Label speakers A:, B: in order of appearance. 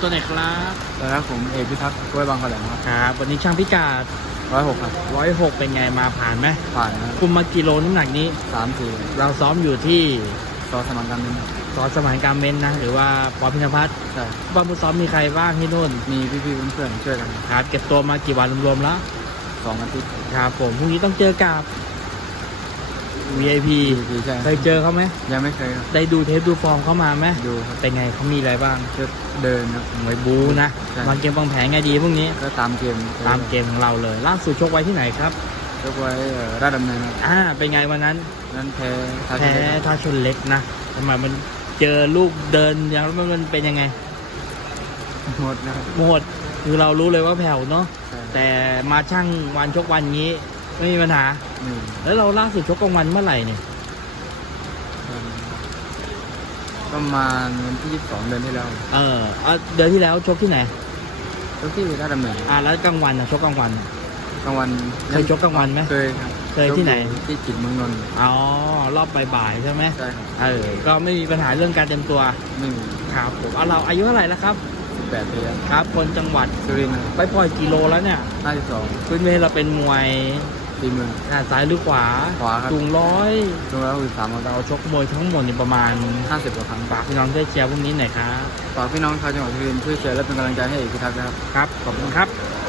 A: ตัวไหนครับ
B: แล้วผมเอกพิทักษ์กล้วยบางขแหลงครับ
A: ครับวันนี้ช่างพิกัด
B: ร้อยหกครับ
A: ร้อยหกเป็นไงมาผ่านไหม
B: ผ่านนะครับ
A: คุมมากิโลน้ำหนักนี้
B: สามสี่
A: เราซ้อมอยู่ที่
B: ต่อสมัครกันเป็นครับ
A: สอนสมานการเมนนะ หรือว่าปอพินพัฒน์
B: ใช่
A: บ้านผู้ซ้อมมีใครบ้างที่นู่น
B: มีพี่ๆเพื่อนๆช่วยกัน
A: ครับเก็บตัวมากี่วันรวมๆแล้ว
B: สองอาทิตย์
A: ครับผมพรุ่งนี้ต้องเจอกับ VIP
B: ดีใช่
A: เคยเจอเขาไหม
B: ยังไม่เคยครับ
A: ได้ดูเทปดูฟอร์มเขามาไหม
B: ดูครับ
A: เป็นไงเขามีอะไรบ้าง
B: ช่วยเดินครับ
A: มวยบูนะ
B: ใช่
A: วางเกมวางแผนไงดีพรุ่งนี้
B: ก็ตามเกม
A: ตามเกมของเราเลย ล่าสุดชกไว้ที่ไหนครับ
B: ยกไว้เอ่อราชดำเนินครับ
A: อ่าเป็นไงวันนั้น
B: นั่นแพ้ทาชิ
A: แพ้
B: เล็กครับ
A: ท่าชนเล็กนะทำไมมันเจอลูกเดินอย่างแล้วมันเป็นยังไง
B: หมดนะครับ
A: หมดคือเรารู้เลยว่าแผ่วเนาะ
B: ใช่
A: แต่มาช่างวันชกวันนี้ ไม่มีปัญหา
B: นี่
A: แล้วเราล่าสุดชกกลางวันเมื่อไหร่เนี่ย
B: ประมาณวันที่ยี่สิบสองเดือนที่แล้ว
A: เออเอาเดือนที่แล้วชกที่ไหน
B: ยกที่ราชดำเนิน
A: อ่าแล้วกลางวันนะชกกลางวัน
B: กลางวัน
A: เคยชกกลางวันไหม
B: เคยครับ
A: เคยที่ไหน
B: กที่จิตรเมืองนนท์
A: อ๋อรอบบ่ายๆใช่ไหม
B: ใช่ครับ
A: เออก็ไม่มีปัญหาเรื่องการเตรียมตัว
B: ไม่มี
A: ครับผมเอาเราอายุเท่าไหร่แล้วครับ
B: สิบแปดปีครับ
A: ครับ คนจังหวัด
B: สุรินทร์
A: ไปปล่อยกิโลแล้วเนี่ย
B: ห้าสิบสอง
A: พื้นเวเราเป็นมวย
B: สี่หมื่น
A: หน้าซ้ายหรือขวา
B: ขวาครับ
A: สูงร้อย
B: รวมแล้วคือสาม
A: เราชกมวยทั้งหมดนี่ประมาณ
B: ห้าสิบกว่าครั้ง
A: ฝากพี่น้องช่วยเชียร์พวกนี้หน่อยครับ
B: ฝากพี่น้องชาวจังหวัดสุรินทร์ช่วยเชียร์และเป็นกำลังใจให้เอกพิทักษ์นะครับ
A: ครับ ขอบคุณครับ
B: ค